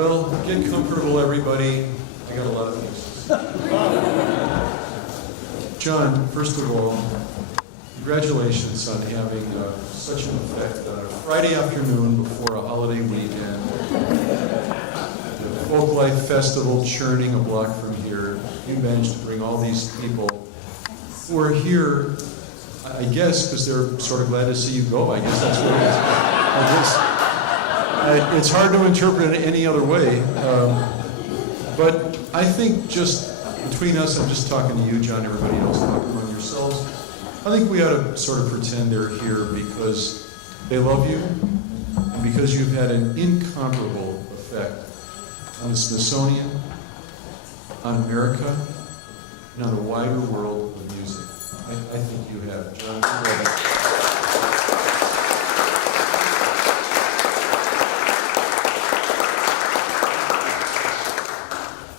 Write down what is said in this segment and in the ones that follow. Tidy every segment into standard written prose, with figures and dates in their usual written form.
Well, get comfortable, everybody. I got a lot of things to say. John, first of all, congratulations on having such an effect on a Friday afternoon before a holiday weekend. The Folklife Festival churning a block from here. You managed to bring all these people who are here, I guess, because they're sort of glad to see you go. I guess that's what it is. It's hard to interpret it any other way. But I think just between us, I'm just talking to you, John, everybody else, talking among yourselves. I think we ought to sort of pretend they're here because they love you and because you've had an incomparable effect on the Smithsonian, on America, and on the wider world of music. I think you have, John.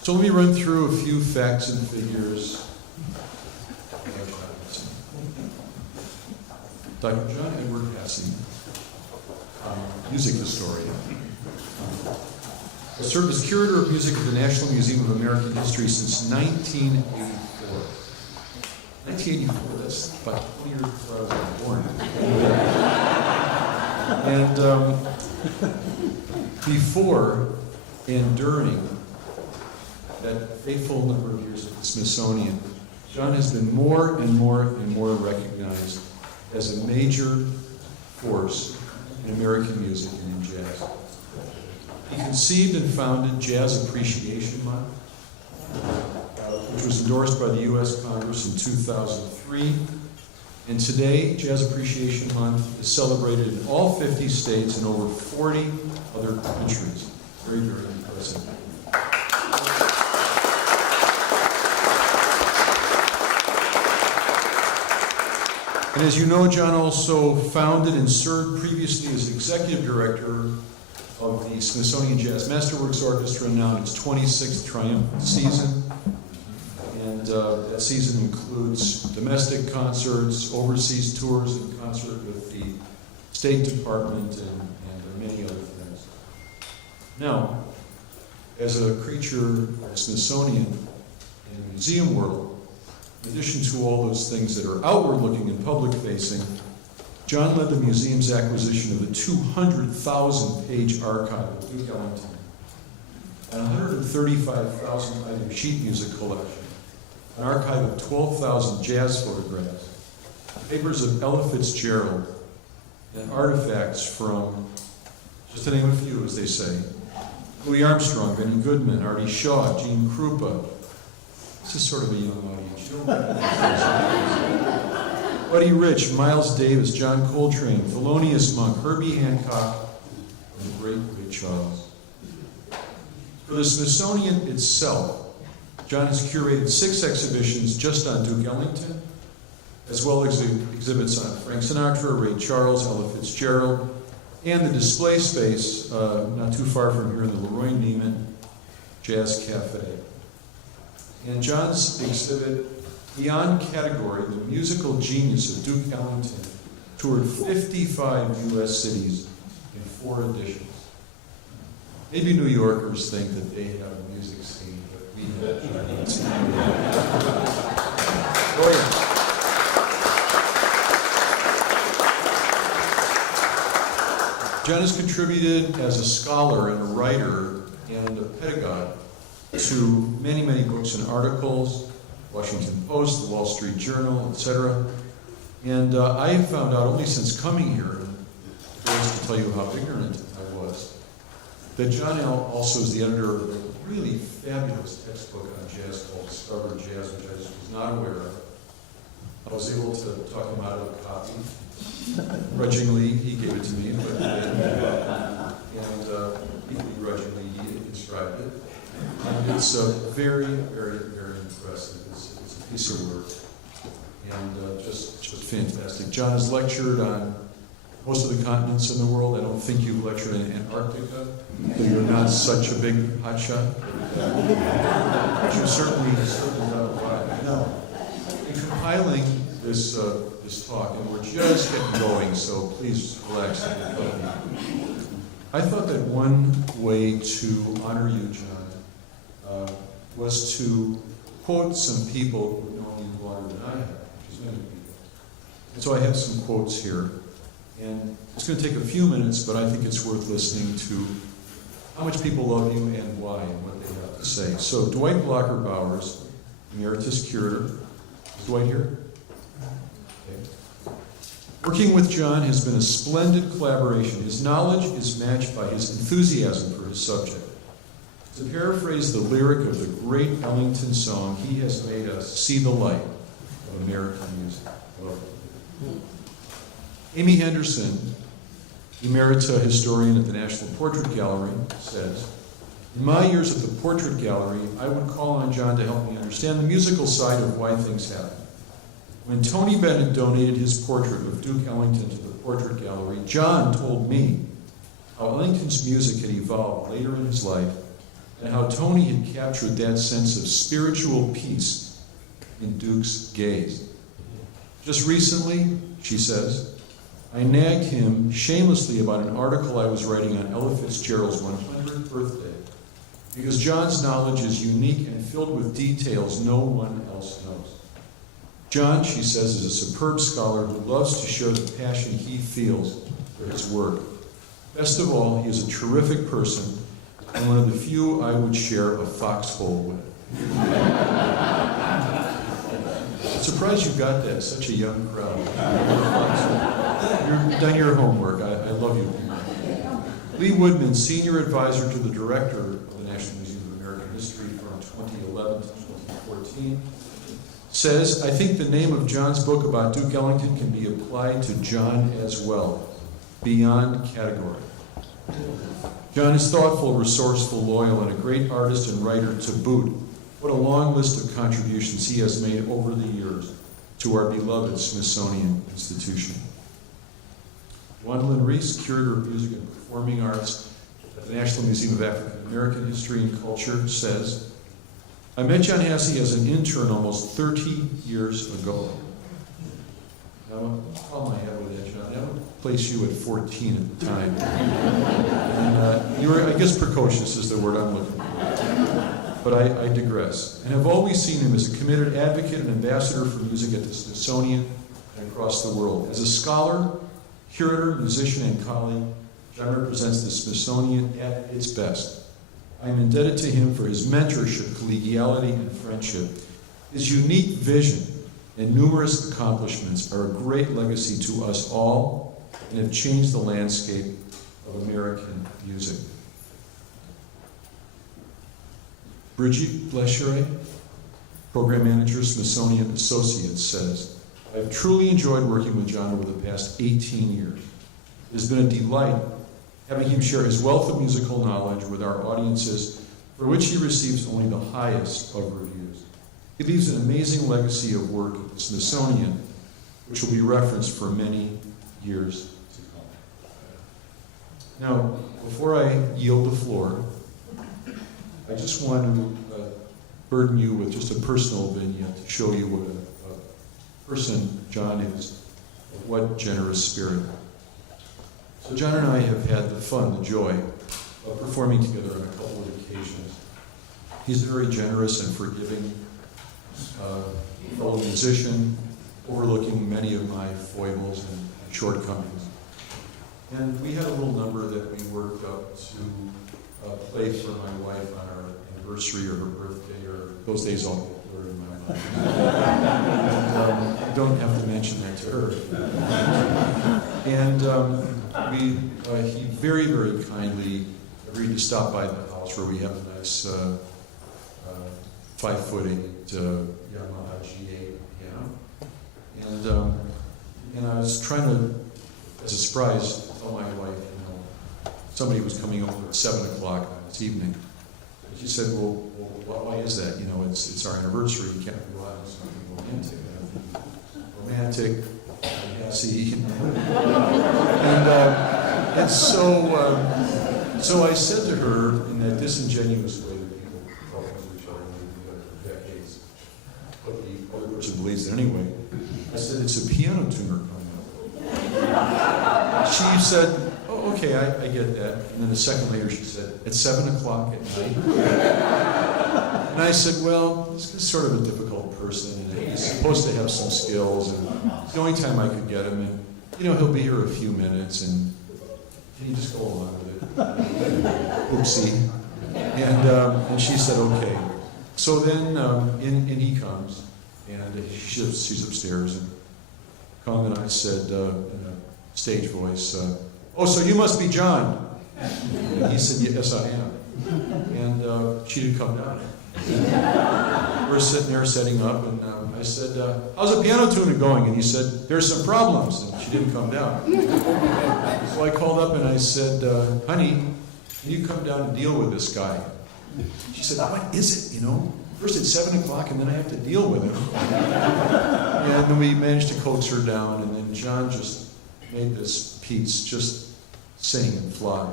So let me run through a few facts and figures. Dr. John Edward Hasse, music historian, has served as Curator of Music at the National Museum of American History since 1984. 1984, that's about 20 years before I was born. And before and during that fateful number of years at the Smithsonian, John has been more and more and more recognized as a major force in American music and in jazz. He conceived and founded Jazz Appreciation Month, which was endorsed by the U.S. Congress in 2003. And today, Jazz Appreciation Month is celebrated in all 50 states and over 40 other countries. Very, very impressive. And as you know, John also founded and served previously as executive director of the Smithsonian Jazz Masterworks Orchestra, now in its 26th triumphant season. And that season includes domestic concerts, overseas tours in concert with the State Department, and many other things. Now, as a creature of the Smithsonian and museum world, in addition to all those things that are outward-looking and public-facing, John led the museum's acquisition of a 200,000-page archive of Duke Ellington, an 135,000-item sheet music collection, an archive of 12,000 jazz photographs, papers of Ella Fitzgerald, and artifacts from, just to name a few, as they say, Louis Armstrong, Benny Goodman, Artie Shaw, Gene Krupa. This is sort of a young audience. You don't Buddy Rich, Miles Davis, John Coltrane, Thelonious Monk, Herbie Hancock, and the great Ray Charles. For the Smithsonian itself, John has curated 6 exhibitions just on Duke Ellington, as well as exhibits on Frank Sinatra, Ray Charles, Ella Fitzgerald, and the display space not too far from here in the Leroy Neiman Jazz Cafe. And John's exhibit, Beyond Category, the musical genius of Duke Ellington, toured 55 U.S. cities in 4 editions. Maybe New Yorkers think that they have a music scene, but we have a scene. Oh, yeah. John has contributed as a scholar and a writer and a pedagogue to many, many books and articles, Washington Post, the Wall Street Journal, etc. And I have found out only since coming here, and to tell you how ignorant I was, that John also is the editor of a really fabulous textbook on jazz called Discover Jazz, which I just was not aware of. I was able to talk him out of a copy. Grudgingly, he gave it to me, but and equally grudgingly, he inscribed it. And it's very, very, very impressive. It's a piece of work, and just fantastic. John has lectured on most of the continents in the world. I don't think you've lectured in Antarctica. You're not such a big hotshot. But you certainly done a lot. Now, in compiling this talk, and we're just getting going, so please relax. I thought that one way to honor you, John, was to quote some people who know you longer than I have, which is many people. And so I have some quotes here. And it's going to take a few minutes, but I think it's worth listening to how much people love you and why and what they have to say. So Dwight Blocker Bowers, Emeritus Curator. Is Dwight here? Okay. Working with John has been a splendid collaboration. His knowledge is matched by his enthusiasm for his subject. To paraphrase the lyric of the great Ellington song, he has made us see the light of American music. Amy Henderson, Emerita historian at the National Portrait Gallery, says, "In my years at the Portrait Gallery, I would call on John to help me understand the musical side of why things happen. When Tony Bennett donated his portrait of Duke Ellington to the Portrait Gallery, John told me how Ellington's music had evolved later in his life and how Tony had captured that sense of spiritual peace in Duke's gaze. Just recently," she says, "I nagged him shamelessly about an article I was writing on Ella Fitzgerald's 100th birthday, because John's knowledge is unique and filled with details no one else knows. John," she says, "is a superb scholar who loves to share the passion he feels for his work. Best of all, he is a terrific person and one of the few I would share a foxhole with." I'm surprised you got that, such a young crowd. You've done your homework. I love you. Lee Woodman, Senior Advisor to the Director of the National Museum of American History from 2011 to 2014, says, "I think the name of John's book about Duke Ellington can be applied to John as well, beyond category. John is thoughtful, resourceful, loyal, and a great artist and writer to boot. What a long list of contributions he has made over the years to our beloved Smithsonian institution." Gwendolyn Reese, Curator of Music and Performing Arts at the National Museum of African American History and Culture, says, "I met John Hasse as an intern almost 30 years ago." Now, call my head with that, John. That would place you at 14 at the time. And you were, I guess, precocious is the word I'm looking for. But I digress. And have always seen him as a committed advocate and ambassador for music at the Smithsonian and across the world. As a scholar, curator, musician, and colleague, John represents the Smithsonian at its best. I am indebted to him for his mentorship, collegiality, and friendship. His unique vision and numerous accomplishments are a great legacy to us all and have changed the landscape of American music. Brigitte Blescheret, Program Manager, Smithsonian Associates, says, "I've truly enjoyed working with John over the past 18 years. It has been a delight having him share his wealth of musical knowledge with our audiences, for which he receives only the highest of reviews. He leaves an amazing legacy of work at the Smithsonian, which will be referenced for many years to come." Now, before I yield the floor, I just want to burden you with just a personal vignette to show you what a person John is, of what generous spirit. So John and I have had the fun, the joy of performing together on a couple of occasions. He's a very generous and forgiving fellow musician, overlooking many of my foibles and shortcomings. And we had a little number that we worked up to play for my wife on our anniversary or her birthday, or those days all get blurred in my mind. And I don't have to mention that to her. And he very, very kindly agreed to stop by the house where we have a nice 5'8" Yamaha G8 piano. And I was trying to, as a surprise, tell my wife, somebody was coming over at 7 o'clock this evening. And she said, well, why is that? It's our anniversary. You can't go out and do something romantic. Hasse. And so I said to her in that disingenuous way that people talk to each other for decades, but the other person believes it anyway. I said, "It's a piano tuner coming up." She said, "Oh, okay. okay, I get that. And then a second later she said, at 7 o'clock at night? And I said, well, this is sort of a difficult person, and he's supposed to have some skills, and it's the only time I could get him, and, you know, he'll be here a few minutes, and can you just go along with it? Oopsie. And she said, okay. So then in he comes, and she's upstairs, and Kong and I said in a stage voice, oh, so you must be John. And he said, yes, I am. And she didn't come down. We're sitting there setting up, and I said, how's the piano tuning going? And he said, there's some problems, and she didn't come down. So I called up and I said, honey, can you come down and deal with this guy? She said, what is it, you know? First at 7 o'clock, and then I have to deal with him. And then we managed to coax her down, and then John just made this piece just sing and fly.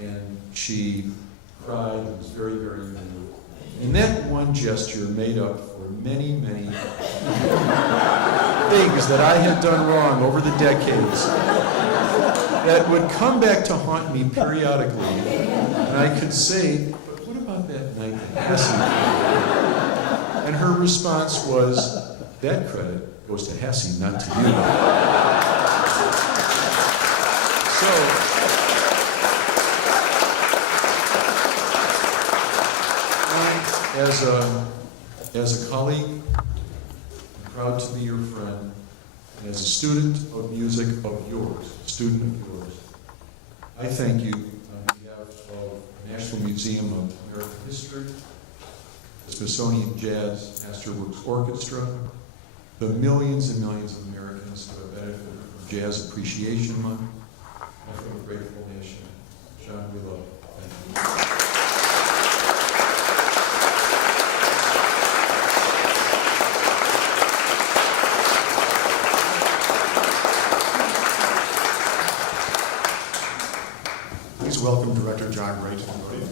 And she cried and was very, very moved. And that one gesture made up for many, many things that I had done wrong over the decades that would come back to haunt me periodically. And I could say, but what about that night in Hasse? And her response was, that credit goes to Hasse, not to you. So, as a colleague, I'm proud to be your friend, and as a student of music of yours, I thank you on behalf of the National Museum of American History, the Smithsonian Jazz Masterworks Orchestra, the millions and millions of Americans who have benefited from Jazz Appreciation Month, and from a grateful nation. John, we love you. Thank you. Welcome Director John Ray to the podium.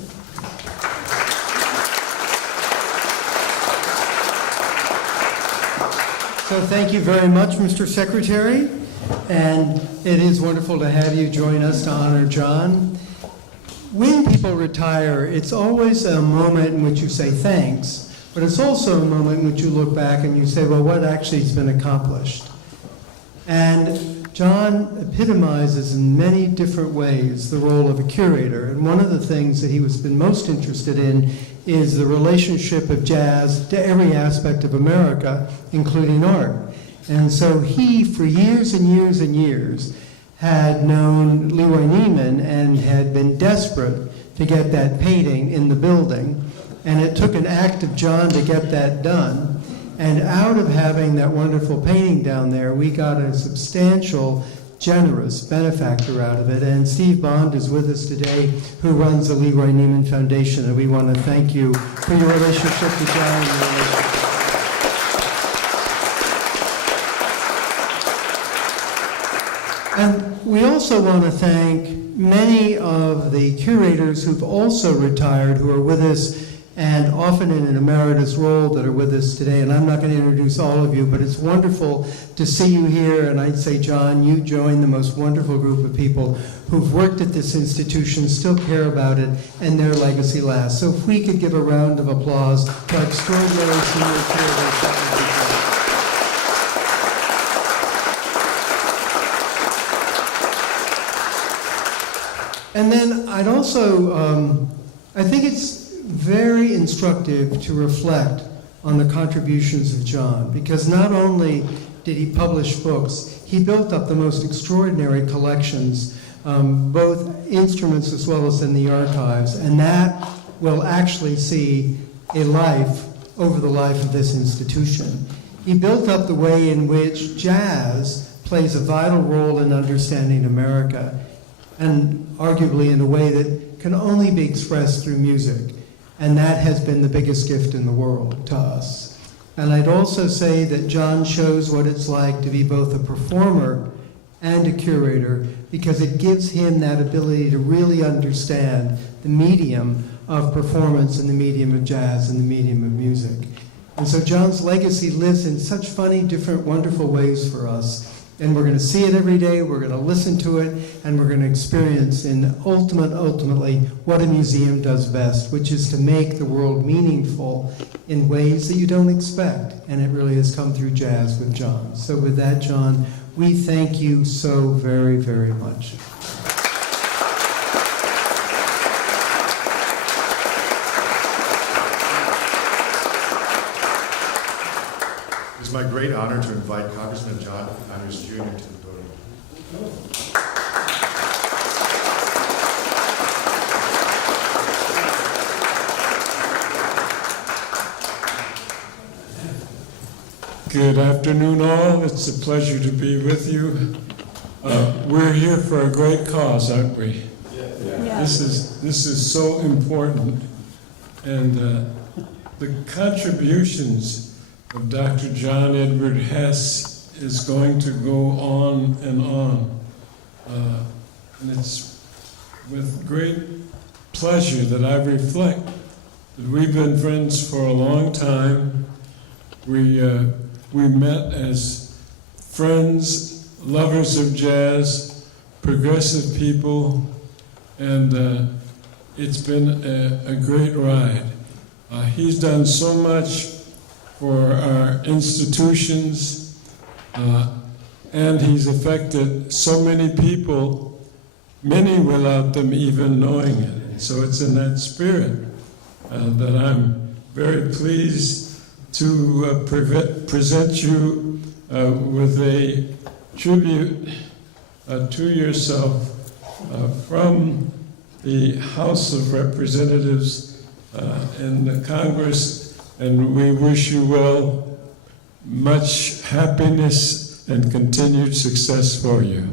So thank you very much, Mr. Secretary, and it is wonderful to have you join us to honor John. When people retire, it's always a moment in which you say thanks, but it's also a moment in which you look back and you say, well, what actually has been accomplished? And John epitomizes in many different ways the role of a curator, and one of the things that he has been most interested in is the relationship of jazz to every aspect of America, including art. And so he, for years and years and years, had known Leroy Neiman and had been desperate to get that painting in the building, and it took an act of John to get that done. And out of having that wonderful painting down there, we got a substantial, generous benefactor out of it. And Steve Bond is with us today, who runs the Leroy Neiman Foundation, and we want to thank you for your relationship with John and your relationship. And we also want to thank many of the curators who've also retired, who are with us and often in an emeritus role, that are with us today. And I'm not going to introduce all of you, but it's wonderful to see you here. And I'd say, John, you join the most wonderful group of people who've worked at this institution, still care about it, and their legacy lasts. So if we could give a round of applause to our extraordinary senior curators, that would be great. And then I'd also, I think it's very instructive to reflect on the contributions of John, because not only did he publish books, he built up the most extraordinary collections, both instruments as well as in the archives, and that will actually see a life over the life of this institution. He built up the way in which jazz plays a vital role in understanding America, and arguably in a way that can only be expressed through music. And that has been the biggest gift in the world to us. And I'd also say that John shows what it's like to be both a performer and a curator, because it gives him that ability to really understand the medium of performance and the medium of jazz and the medium of music. And so John's legacy lives in such funny, different, wonderful ways for us. And we're going to see it every day, we're going to listen to it, and we're going to experience ultimately what a museum does best, which is to make the world meaningful in ways that you don't expect. And it really has come through jazz with John. So with that, John, we thank you so very, very much. It is my great honor to invite Congressman John Conyers Jr. to the podium. Good afternoon, all. It's a pleasure to be with you. We're here for a great cause, aren't we? Yeah. This is so important, and the contributions of Dr. John Edward Hasse is going to go on and on. And it's with great pleasure that I reflect that we've been friends for a long time. We met as friends, lovers of jazz, progressive people, and it's been a great ride. He's done so much for our institutions, and he's affected so many people, many without them even knowing it. So it's in that spirit that I'm very pleased to present you with a tribute to yourself from the House of Representatives in the Congress. And we wish you well, much happiness and continued success for you.